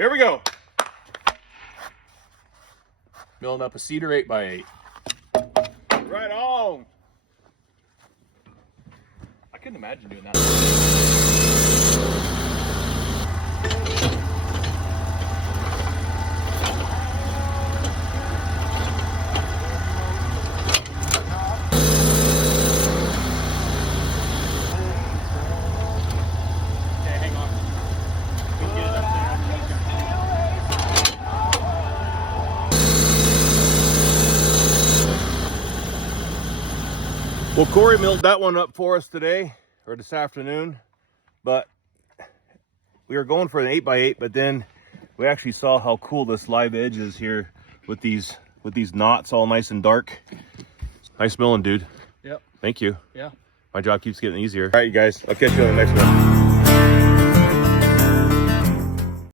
Here we go. Milling up a cedar 8x8. Right on. I couldn't imagine doing that. Well, Corey milled that one up for us today, or this afternoon, but we were going for an 8x8, but then we actually saw how cool this live edge is here with these knots all nice and dark. Nice milling, dude. Yep. Thank you. Yeah. My job keeps getting easier. All right, you guys, I'll catch you on the next one.